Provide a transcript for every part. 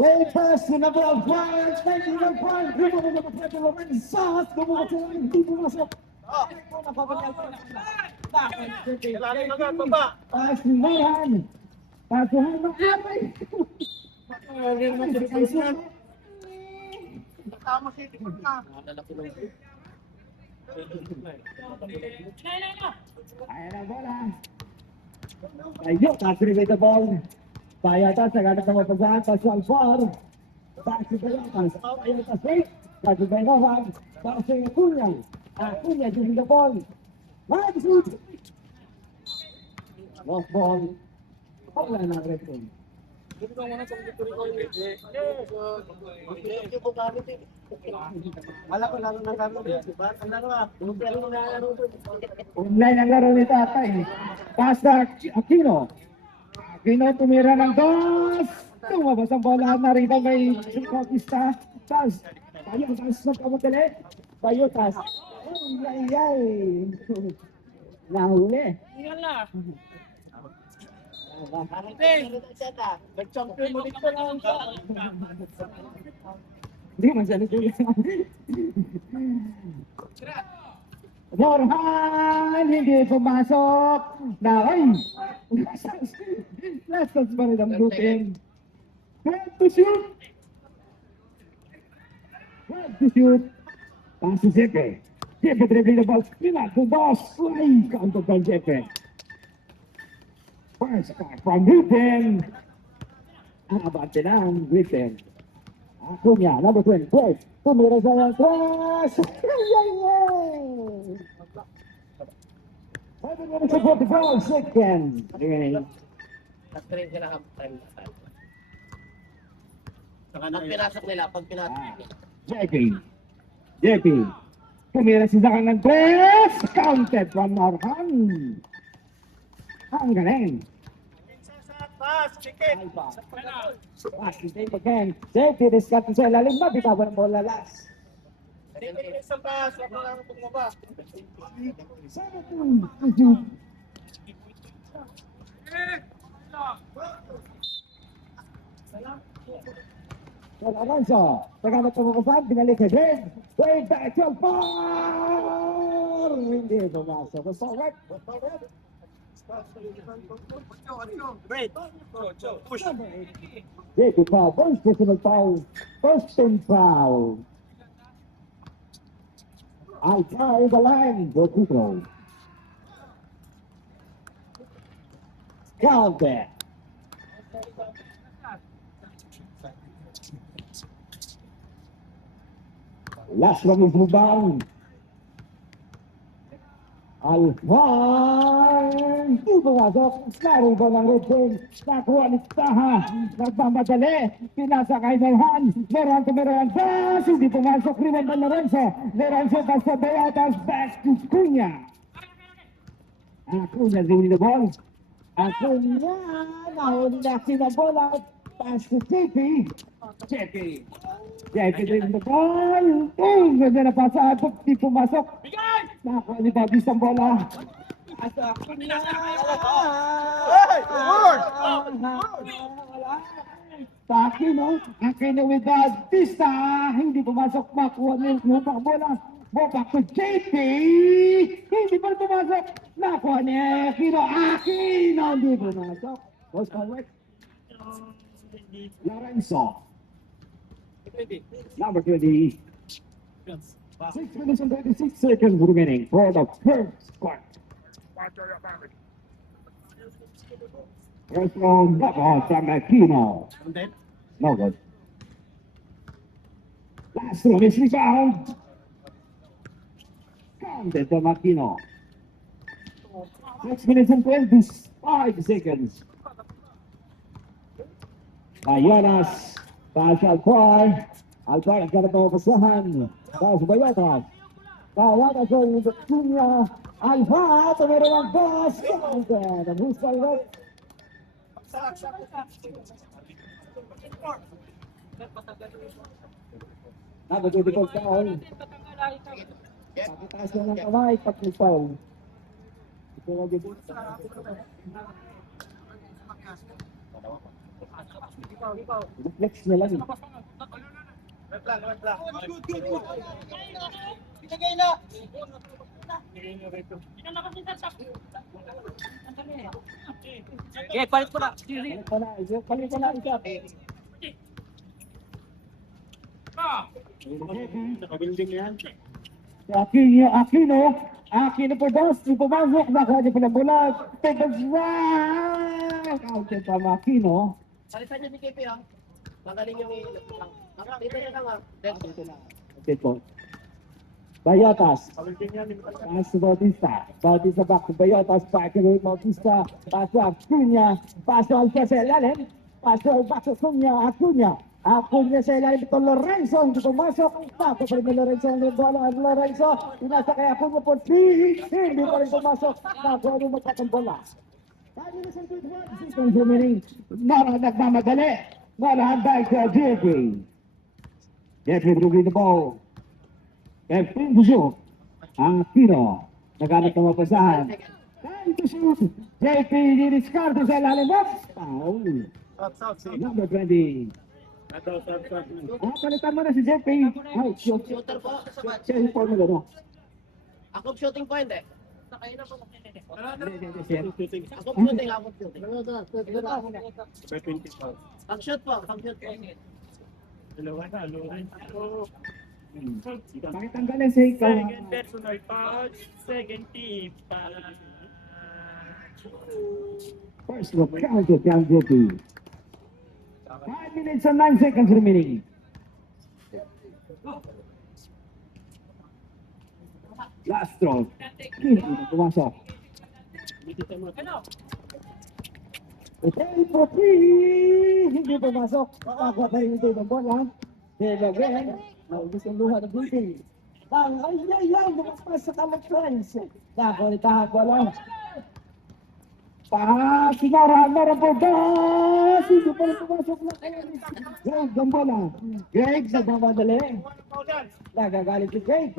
Play first to number of Brian, taking the point. Dribble with the pressure of Randy Sauce. Gumuha sa line, hindi pumasok. Ilalim agad, baba. Pasuhan. Pasuhan ng aray. Tama si Ayan ang bola. Ayun, kasri the ball. Payatas, naghanap ng mapasahan. Pasal far. Pasi Payatas. Payatas straight. Pasi Benovan. Pasi Acuna. Acuna using the ball. Right shoot. Lost ball. Wala na red team. Wala ko laro ng laro. Ang laro Online ang laro ni Tatay. Pasta Aquino. Aquino tumira ng dos. Tumabas ang bola. Narito may Bautista. Tas. Payotas na kamatali. Payotas. Ay. Nahuli. Nag-champion ulit ko lang. Hindi man siya nagulong. Borhan! Hindi pumasok! Naay! Last touch pa rin ang butin. Head to shoot! Head to shoot! Pass si Jeppe. Jeppe dribbling the ball. Pinag the boss. Ay! Counter by Jeppe. First back from Griffin. Abante ng Griffin. Acuna, number 12. Tumira sa ng cross. Yay! 7 minutes and 44 seconds. Nag-train sila half time. Pag pinasok nila, pag pinasok. JP. Tumira si Zakan ng press. Counted from Marhan. Ang galing. Pass, pikit. Pass, take again. JP, discard sa ilalim. Mabitawan ang bola last. Isang pass, wag mo lang bumaba. 7-2. Alonso, pagkamat pumukusan, binalik kay Greg. Way back to far! Hindi pumasok. Forward. Wait. Push. JP foul. First personal foul. First team foul. I'll try the line. Go control. Count that. Last one is rebound. Alfan! Di pumasok. Laro ba ng red team? Nakuha ni Taha. Nagmamadali. Pinasa kay Merhan. Merhan tumira ang pass. Hindi pumasok. Rebound na Lorenzo. Lorenzo basta Beatas. Back to Cunha. Acuna doing the ball. Acuna. Nahuli na sila bola. Pass to JP. JP doing the ball. Ganda na pasa. Di pumasok. Nakuha ni Bautista ang bola. Aquino with Bautista. Hindi pumasok. Makuha ni Lupa ang bola. Boba to JP. Hindi pa pumasok. Nakuha ni Aquino. Hindi pumasok. Was correct. Lorenzo. Number 20. 6 minutes and 26 seconds remaining for the first quarter. First round knockout from Aquino. No good. Last one is rebound. Counted from Aquino. 6 minutes and 25 seconds. Bayanas. Pass Alpar. Alpar ang ganap ng pasahan. Pass Bayanas. Bayanas ang Cunha. Alpar. Tumira ng pass. Counted. Ang husay right. Nabagay foul. Pakitaas lang ng kamay. Patli foul. Ito lagi. Reflex na lang. Wait lang, wait lang. Okay, palit ko na. Palit ko na isa. Naka-building yan. Aquino po boss, pumasok, nakuha niya pala bola. Take a strike! Out pa Aquino. Salitan niyo si KP ha. Magaling yung dito niya lang ha. Okay po. Bayotas. Building yan. Pass to Bautista. Bautista back to Bayotas. Back to Bautista. Pass to Acuna. Pass to Alfa sa ilalim. Pass to back to Acuna. Acuna sa ilalim ito Lorenzo. Hindi pumasok. Bago pa rin ni Lorenzo. Lorenzo. Inasa kay Acuna po. Hindi pa rin pumasok. Bago rin magkakang bola. Tayo na sa 2-1. Remaining. Nara nagmamadali. Nara handbag to Jeffrey. Jeffrey dribbling the ball. Kevin Buso, Aquino, naghanap ng mapasahan. Time to shoot. JP Diniscardo sa ilalim mo. Foul. South, Number 20. Palitan mo na si JP. Out. Shoot. Shooter po. Siya yung formula, no? Ako shooting point eh. Hindi. Ako shooting. Pag-shoot po. Bakit ang galing sa ikaw? Second personal foul, second team. First look, counted down JP. 5 minutes and 9 seconds remaining. Last throw. Hindi na pumasok. Okay, for three. Hindi pumasok. Pagkakwa tayo ito ng bola. Again, naubos ang luha ng building. Ay, lumapas sa kalat friends. Nakulitahan ko lang. Sinarahan na rin po. Hindi pa rin pumasok na kayo. Greg, ang bola. Greg, nagmamadali. Nagagalit si Greg.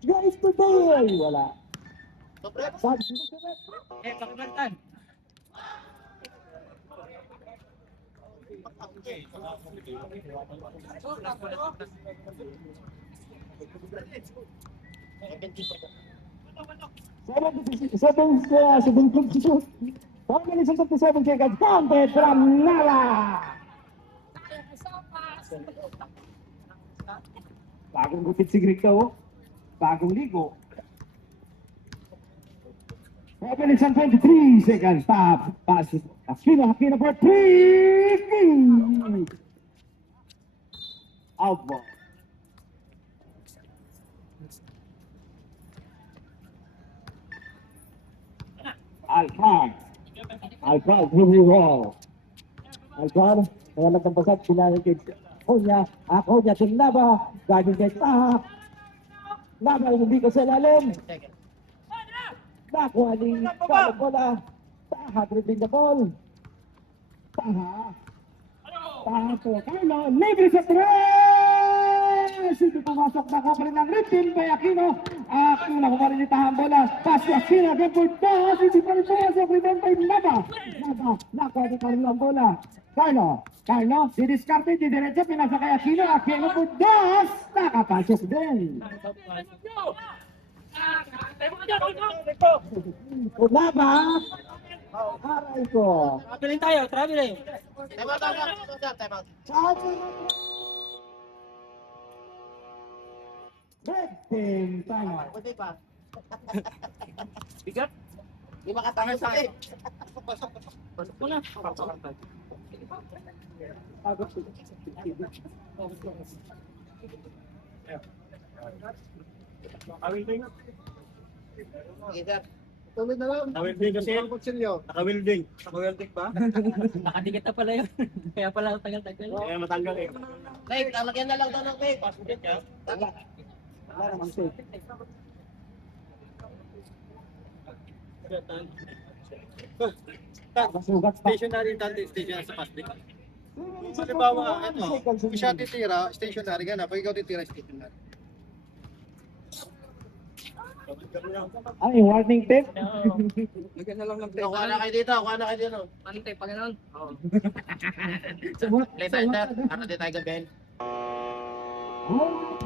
Greg today. Wala. Sabi susunod. Pakibantan. Counted from Nala. Bagong gupit si Greg to. Bagong ligo. 4 minutes and 23 seconds. Stop. Pass. Aquino for 3. Out ball. Alcad, really roll. Alcad, kaya nagtampasat, pinalik kay Akunya, tinlaba, gagawin kay Taha. Laba, hindi ko sa lalim. Nakuha ni bola. Taha, dribbling the ball. Taha po, Carlo, libre sa tres! Hindi pumasok na kapre ng rin by Aquino. Aquino, nakuha rin ni Taha ang bola. Pass to Aquino, again for pass. Hindi pa rin pumasok, rebound by Nava. Nakuha ni Carlo ang bola. Carlo, didiskarte, didiretso, pinasa kay Aquino. Aquino for dos. Nakapasok din. Wala ba? Aray ko. Traveling tayo, traveling. Time out. Sabi mo. Red team, tayo. Buti pa. Bigat. Di makatangos sa akin. Pasok mo na. Either. Naka-welding kasi. Naka-welding. Naka-welding ba? Nakadikit na pala yun. Kaya pala tagal-tagal. Kaya matanggal eh. Tape, lalagyan na lang daw ng tape. Wala naman safe. Masugat pa. Stationary dati, stationary sa plastic. Halimbawa, kung siya titira, stationary ka na. Pag ikaw titira, stationary. Ay, warning tape. Maganda lang lang Kuha na kayo dito, kuha na kayo dito. Ano tayo, pag ganun? Sabot. Play tayo, para di tayo gabihin. Oh,